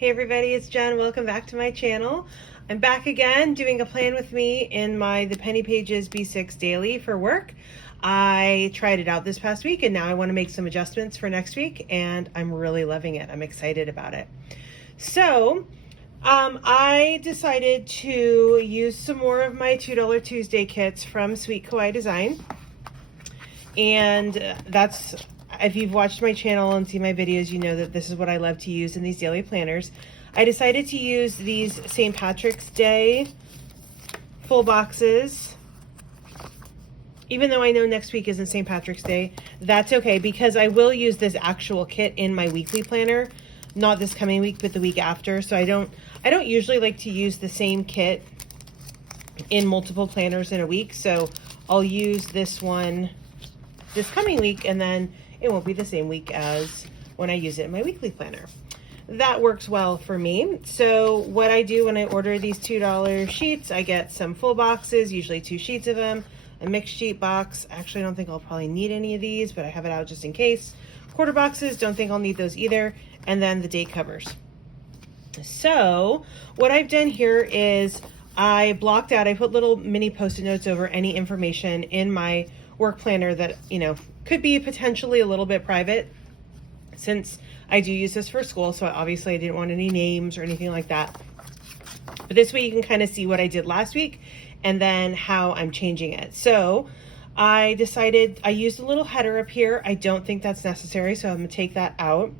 Hey everybody, it's Jen. Welcome back to my channel. I'm back again doing a plan with me in the Penny Pages B6 Daily for work. I tried it out this past week and now I want to make some adjustments for next week and I'm really loving it. I'm excited about it. So I decided to use some more of my $2 Tuesday kits from Sweet Kawaii Design. And if you've watched my channel and seen my videos, you know that this is what I love to use in these daily planners. I decided to use these St. Patrick's Day full boxes. Even though I know next week isn't St. Patrick's Day, that's okay because I will use this actual kit in my weekly planner, not this coming week, but the week after. So I don't usually like to use the same kit in multiple planners in a week. So I'll use this one this coming week and then it won't be the same week as when I use it in my weekly planner. That works well for me. So what I do when I order these $2 sheets, I get some full boxes, usually 2 sheets of them, a mixed sheet box. Actually, I don't think I'll probably need any of these, but I have it out just in case. Quarter boxes, don't think I'll need those either. And then the date covers. So what I've done here is I blocked out, I put little mini Post-it notes over any information in my work planner that, could be potentially a little bit private since I do use this for school. So obviously I didn't want any names or anything like that. But this way you can kind of see what I did last week and then how I'm changing it. So I decided I used a little header up here. I don't think that's necessary, so I'm gonna take that out.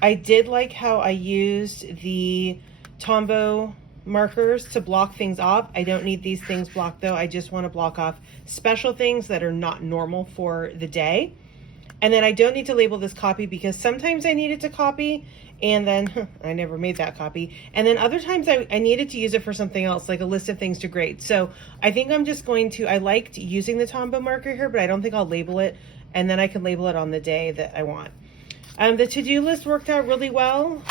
I did like how I used the Tombow markers to block things off. I don't need these things blocked though. I just want to block off special things that are not normal for the day. And then I don't need to label this copy because sometimes I needed to copy and then I never made that copy. And then other times I needed to use it for something else, like a list of things to grade. So I think I'm just going to, I liked using the Tombow marker here, but I don't think I'll label it. And then I can label it on the day that I want. The to-do list worked out really well.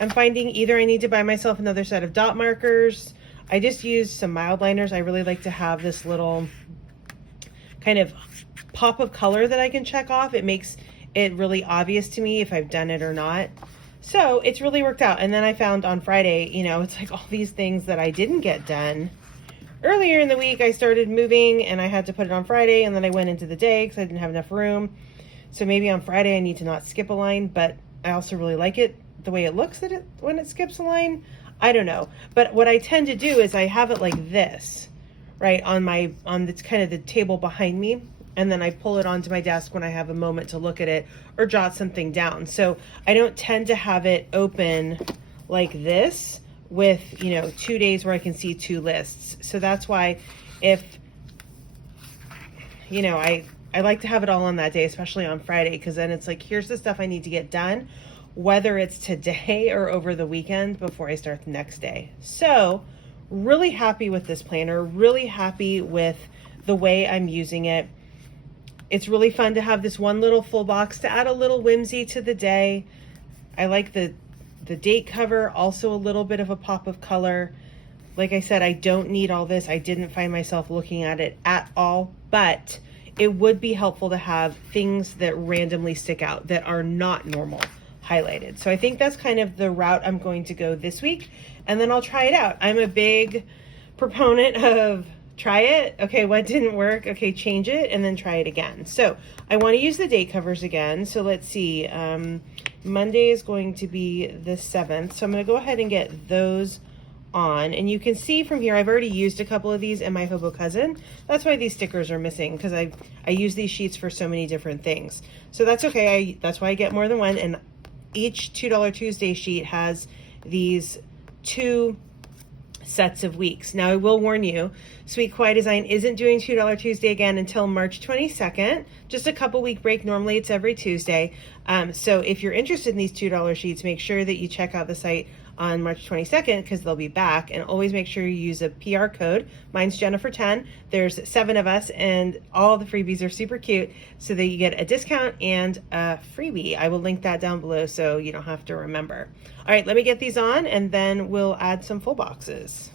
I'm finding either I need to buy myself another set of dot markers. I just used some mild liners. I really like to have this little kind of pop of color that I can check off. It makes it really obvious to me if I've done it or not. So it's really worked out. And then I found on Friday, it's like all these things that I didn't get done. Earlier in the week, I started moving and I had to put it on Friday and then I went into the day because I didn't have enough room. So maybe on Friday I need to not skip a line, but I also really like it the way it looks when it skips a line. I don't know. But what I tend to do is I have it like this, right, on the kind of the table behind me. And then I pull it onto my desk when I have a moment to look at it or jot something down. So I don't tend to have it open like this with, 2 days where I can see 2 lists. So that's why if, I like to have it all on that day, especially on Friday, because then it's like, here's the stuff I need to get done, whether it's today or over the weekend before I start the next day. So really happy with this planner, really happy with the way I'm using it. It's really fun to have this one little full box to add a little whimsy to the day. I like the date cover, also a little bit of a pop of color. Like I said, I don't need all this. I didn't find myself looking at it at all, but it would be helpful to have things that randomly stick out that are not normal highlighted. So I think that's kind of the route I'm going to go this week, and then I'll try it out. I'm a big proponent of try it. Okay, what didn't work? Okay, change it and then try it again. So I want to use the date covers again. So let's see. Monday is going to be the 7th. So I'm going to go ahead and get those on. And you can see from here, I've already used a couple of these in my Hobo Cousin. That's why these stickers are missing, because I use these sheets for so many different things. So that's okay. That's why I get more than one. And each $2 Tuesday sheet has these 2 sets of weeks. Now I will warn you, Sweet Kawaii Design isn't doing $2 Tuesday again until March 22nd, just a couple week break. Normally it's every Tuesday. So if you're interested in these $2 sheets, make sure that you check out the site on March 22nd because they'll be back, and always make sure you use a PR code. Mine's Jennifer10. There's 7 of us and all the freebies are super cute so that you get a discount and a freebie. I will link that down below so you don't have to remember. All right, let me get these on and then we'll add some full boxes.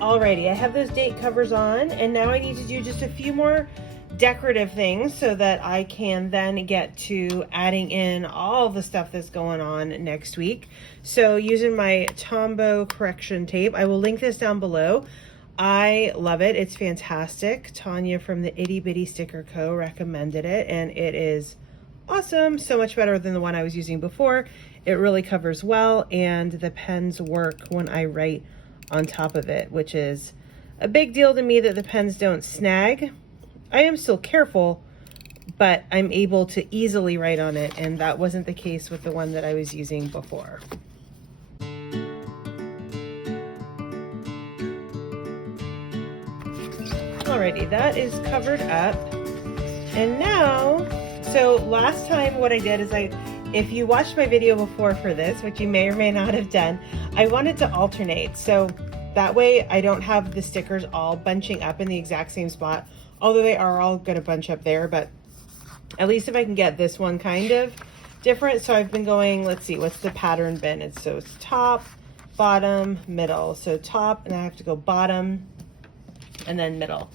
Alrighty, I have those date covers on, and now I need to do just a few more decorative things so that I can then get to adding in all the stuff that's going on next week. So using my Tombow correction tape, I will link this down below. I love it. It's fantastic. Tanya from the Itty Bitty Sticker Co. recommended it, and it is awesome. So much better than the one I was using before. It really covers well, and the pens work when I write on top of it, which is a big deal to me that the pens don't snag. I am still careful, but I'm able to easily write on it, and that wasn't the case with the one that I was using before. Alrighty, that is covered up. And now, so last time what I did is if you watched my video before for this, which you may or may not have done, I wanted to alternate. So that way I don't have the stickers all bunching up in the exact same spot, although they are all gonna bunch up there, but at least if I can get this one kind of different. So I've been going, let's see, what's the pattern been? It's top, bottom, middle. So top, and I have to go bottom, and then middle.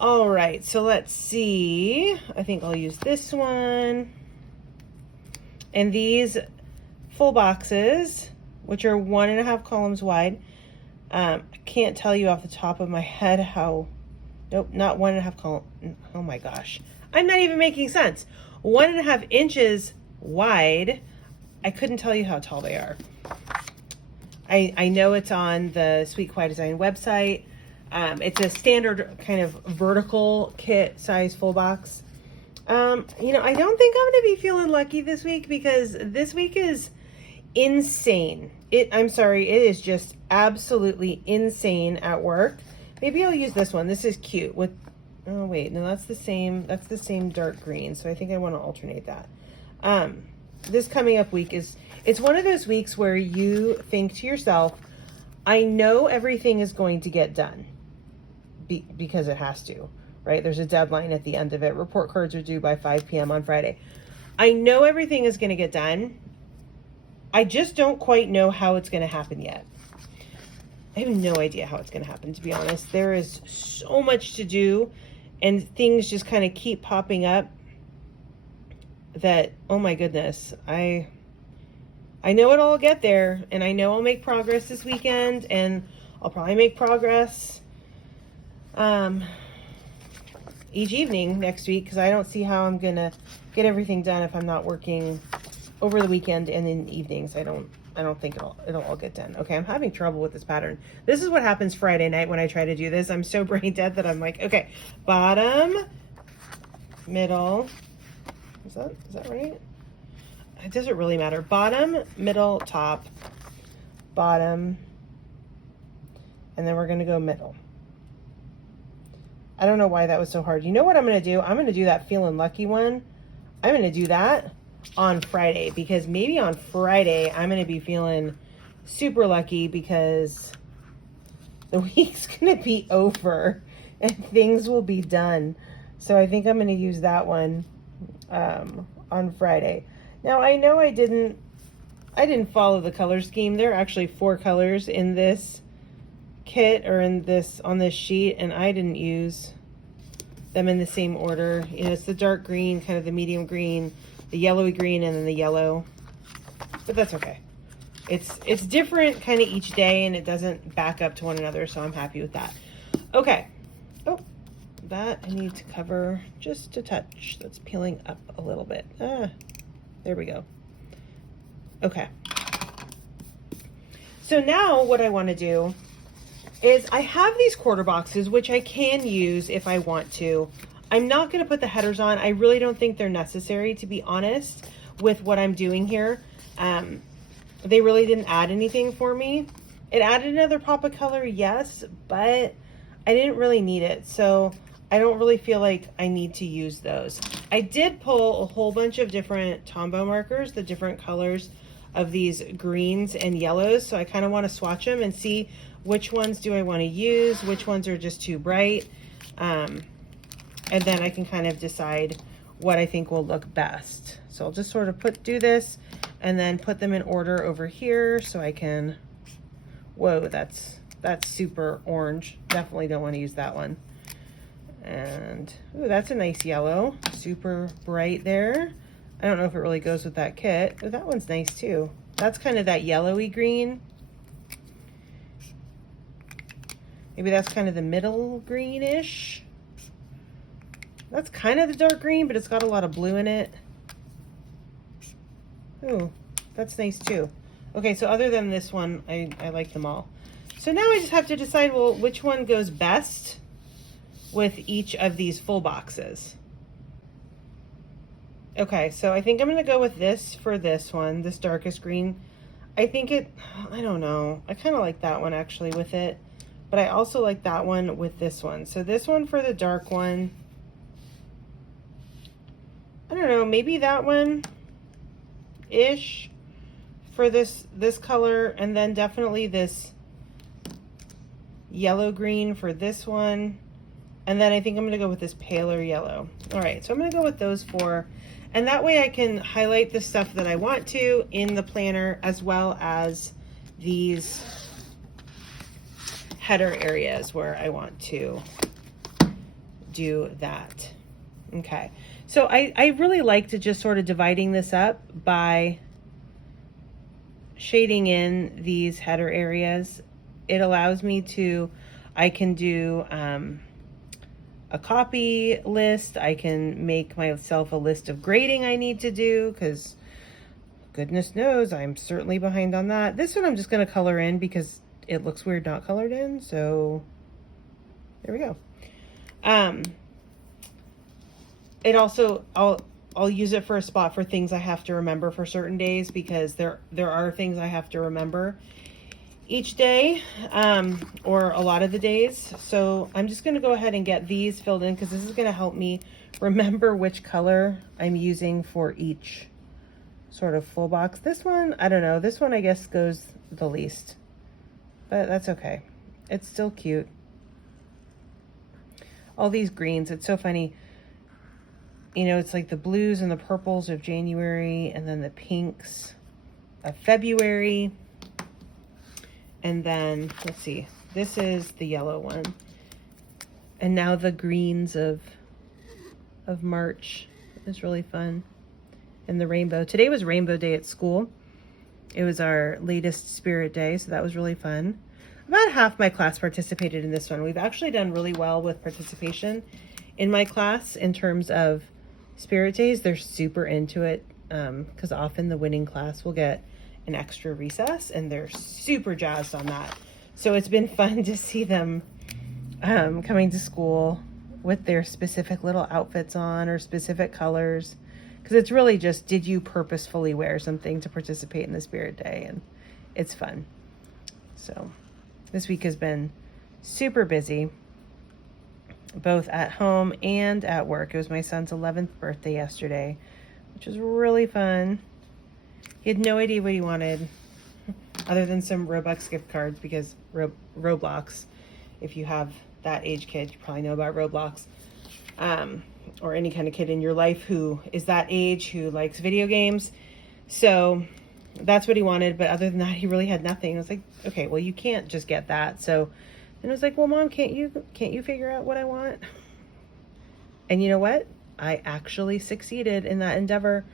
All right, so let's see. I think I'll use this one. And these full boxes, which are 1.5 columns wide, I can't tell you off the top of my head how, nope, not 1.5 column. Oh my gosh, I'm not even making sense. 1.5 inches wide. I couldn't tell you how tall they are. I know it's on the Sweet Kawaii Design website. It's a standard kind of vertical kit size full box. You know, I don't think I'm going to be feeling lucky this week because this week is insane. I'm sorry, it is just absolutely insane at work. Maybe I'll use this one. This is cute with, oh wait, no, that's the same dark green. So I think I want to alternate that. This coming up week it's one of those weeks where you think to yourself, I know everything is going to get done because it has to, right? There's a deadline at the end of it. Report cards are due by 5 p.m. on Friday. I know everything is going to get done. I just don't quite know how it's going to happen yet. I have no idea how it's going to happen, to be honest. There is so much to do, and things just kind of keep popping up that, oh my goodness, I know it'll all get there, and I know I'll make progress this weekend, and I'll probably make progress each evening next week, because I don't see how I'm gonna get everything done if I'm not working over the weekend and in evenings. I don't think it'll all get done. Okay, I'm having trouble with this pattern. This is what happens Friday night when I try to do this. I'm so brain dead that I'm like, okay, bottom, middle. Is that right? It doesn't really matter. Bottom, middle, top, bottom, and then we're gonna go middle. I don't know why that was so hard. You know what I'm gonna do? I'm gonna do that feeling lucky one. I'm gonna do that on Friday, because maybe on Friday I'm gonna be feeling super lucky because the week's gonna be over and things will be done. So I think I'm gonna use that one on Friday. Now I know I didn't follow the color scheme. There are actually 4 colors in this kit or on this sheet, and I didn't use them in the same order. You know, it's the dark green, kind of the medium green, the yellowy green, and then the yellow. But that's okay. It's different kind of each day, and it doesn't back up to one another, so I'm happy with that. Okay. Oh, that I need to cover just a touch. That's peeling up a little bit. There we go. Okay. So now what I want to do is I have these quarter boxes, which I can use if I want to. I'm not going to put the headers on. I really don't think they're necessary, to be honest, with what I'm doing here. They really didn't add anything for me. It added another pop of color, yes, but I didn't really need it. So I don't really feel like I need to use those. I did pull a whole bunch of different Tombow markers, the different colors of these greens and yellows. So I kind of want to swatch them and see which ones do I want to use, which ones are just too bright. And then I can kind of decide what I think will look best. So I'll just sort of do this and then put them in order over here so I can, whoa, that's That's super orange. Definitely don't want to use that one. And, ooh, that's a nice yellow. Super bright there. I don't know if it really goes with that kit. Oh, that one's nice too. That's kind of that yellowy green. Maybe that's kind of the middle greenish. That's kind of the dark green, but it's got a lot of blue in it. Ooh, that's nice too. Okay, so other than this one, I like them all. So now I just have to decide, well, which one goes best with each of these full boxes. Okay, so I think I'm going to go with this for this one, this darkest green. I don't know. I kind of like that one actually with it, but I also like that one with this one. So this one for the dark one, I don't know, maybe that one-ish for this color, and then definitely this yellow green for this one. And then I think I'm going to go with this paler yellow. All right, so I'm going to go with those four. And that way I can highlight the stuff that I want to in the planner, as well as these header areas where I want to do that. Okay, so I really like to just sort of dividing this up by shading in these header areas. It allows me to, I can do a copy list. I can make myself a list of grading I need to do, because goodness knows I'm certainly behind on that. This one I'm just going to color in because it looks weird not colored in. So there we go. It also, I'll use it for a spot for things I have to remember for certain days, because there are things I have to remember each day, or a lot of the days. So I'm just going to go ahead and get these filled in, because this is going to help me remember which color I'm using for each sort of full box. This one, I don't know. This one I guess goes the least, but that's okay. It's still cute. All these greens, it's so funny. You know, it's like the blues and the purples of January, and then the pinks of February. And then, let's see, this is the yellow one. And now the greens of March is really fun. And the rainbow. Today was Rainbow Day at school. It was our latest Spirit Day, so that was really fun. About half my class participated in this one. We've actually done really well with participation in my class in terms of Spirit Days. They're super into it, because often the winning class will get an extra recess, and they're super jazzed on that. So it's been fun to see them coming to school with their specific little outfits on, or specific colors, because it's really just, did you purposefully wear something to participate in the Spirit Day? And it's fun. So this week has been super busy, both at home and at work. It was my son's 11th birthday yesterday, which was really fun. He had no idea what he wanted, other than some Robux gift cards, because Roblox, if you have that age kid, you probably know about Roblox, or any kind of kid in your life who is that age, who likes video games. So that's what he wanted, but other than that, he really had nothing. I was like, okay, well, you can't just get that. So then I was like, well, Mom, can't you figure out what I want? And you know what? I actually succeeded in that endeavor.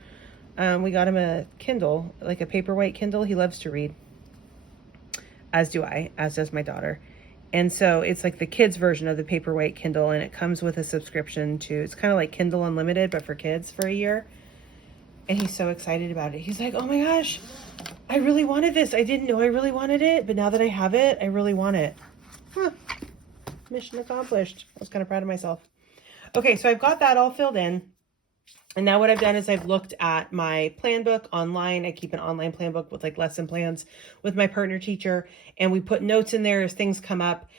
We got him a Kindle, like a paperweight Kindle. He loves to read, as do I, as does my daughter. And so it's like the kids version of the paperweight Kindle, and it comes with a subscription to, it's kind of like Kindle Unlimited, but for kids for a year. And he's so excited about it. He's like, oh my gosh, I really wanted this. I didn't know I really wanted it, but now that I have it, I really want it. Huh. Mission accomplished. I was kind of proud of myself. Okay, so I've got that all filled in. And now what I've done is I've looked at my plan book online. I keep an online plan book with like lesson plans with my partner teacher, and we put notes in there as things come up.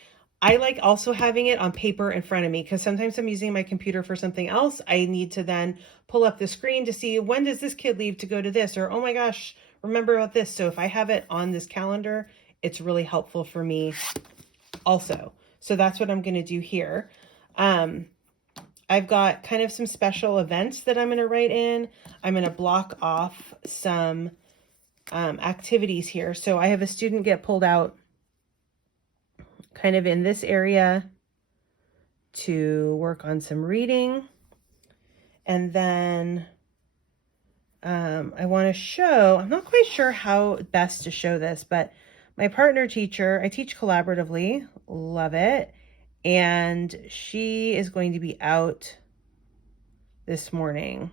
I like also having it on paper in front of me, because sometimes I'm using my computer for something else. I need to then pull up the screen to see, when does this kid leave to go to this? Or, oh my gosh, remember about this. So if I have it on this calendar, it's really helpful for me also. So that's what I'm going to do here. I've got kind of some special events that I'm going to write in. I'm going to block off some activities here. So I have a student get pulled out kind of in this area to work on some reading. And then I want to show, I'm not quite sure how best to show this, but my partner teacher, I teach collaboratively, love it. And she is going to be out this morning.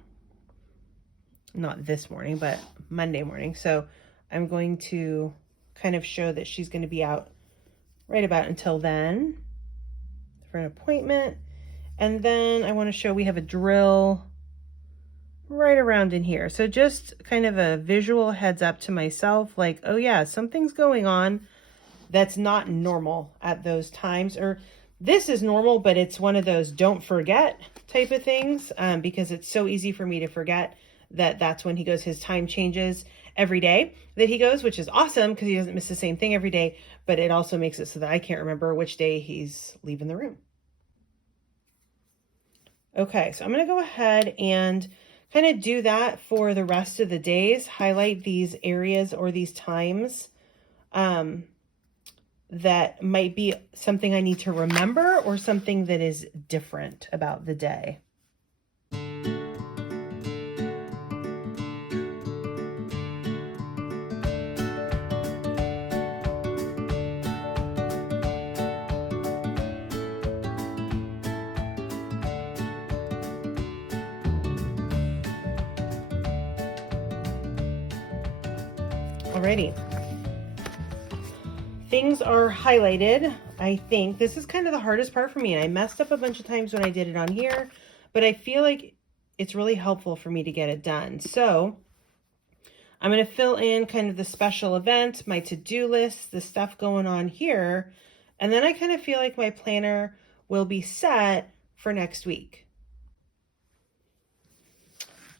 Not this morning, but Monday morning. So I'm going to kind of show that she's going to be out right about until then for an appointment. And then I want to show we have a drill right around in here. So just kind of a visual heads up to myself, like, oh yeah, something's going on that's not normal at those times, or this is normal, but it's one of those don't forget type of things, because it's so easy for me to forget that that's when he goes. His time changes every day that he goes, which is awesome because he doesn't miss the same thing every day, but it also makes it so that I can't remember which day he's leaving the room. Okay, so I'm going to go ahead and kind of do that for the rest of the days, highlight these areas or these times that might be something I need to remember or something that is different about the day. Alrighty. Things are highlighted. I think this is kind of the hardest part for me, and I messed up a bunch of times when I did it on here, but I feel like it's really helpful for me to get it done. So I'm going to fill in kind of the special event, my to-do list, the stuff going on here, and then I kind of feel like my planner will be set for next week.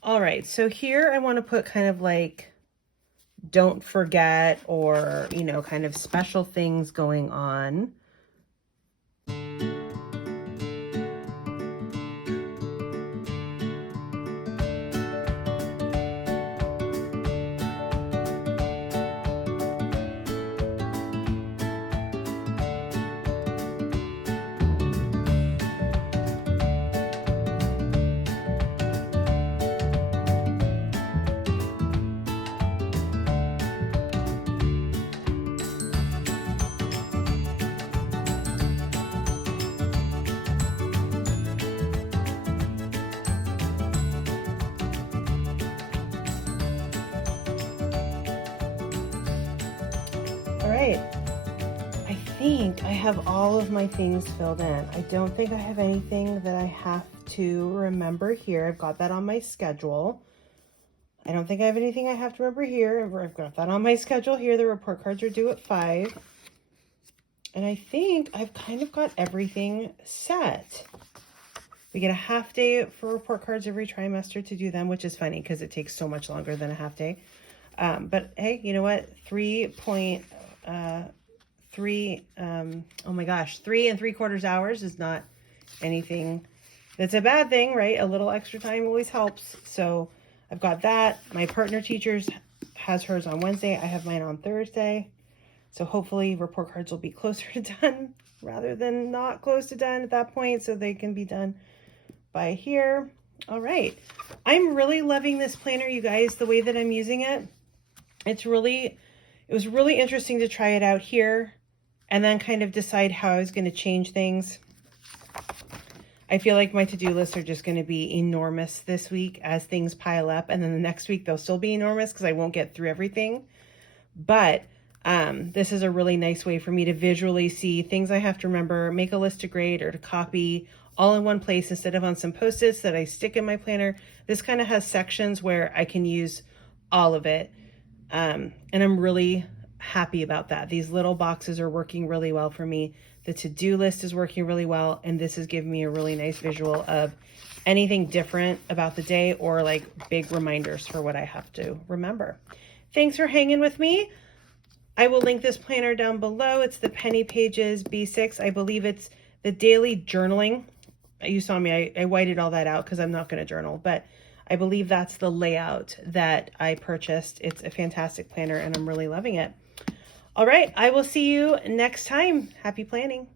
All right, so here I want to put kind of like don't forget, or, you know, kind of special things going on. All right, I think I have all of my things filled in. I don't think I have anything that I have to remember here. I've got that on my schedule. I don't think I have anything I have to remember here. I've got that on my schedule here. The report cards are due at 5. And I think I've kind of got everything set. We get a half day for report cards every trimester to do them, which is funny because it takes so much longer than a half day. But hey, you know what? 3 and 3/4 hours is not anything that's a bad thing, right? A little extra time always helps. So I've got that. My partner teachers has hers on Wednesday. I have mine on Thursday. So hopefully report cards will be closer to done rather than not close to done at that point, so they can be done by here. All right. I'm really loving this planner, you guys, the way that I'm using it. It was really interesting to try it out here and then kind of decide how I was going to change things. I feel like my to-do lists are just going to be enormous this week as things pile up, and then the next week they'll still be enormous because I won't get through everything. But this is a really nice way for me to visually see things I have to remember, make a list to grade or to copy all in one place instead of on some Post-its that I stick in my planner. This kind of has sections where I can use all of it. And I'm really happy about that. These little boxes are working really well for me. The to-do list is working really well. And this is giving me a really nice visual of anything different about the day or like big reminders for what I have to remember. Thanks for hanging with me. I will link this planner down below. It's the Penny Pages B6. I believe it's the daily journaling. You saw me, I whited all that out because I'm not going to journal, but I believe that's the layout that I purchased. It's a fantastic planner and I'm really loving it. All right, I will see you next time. Happy planning.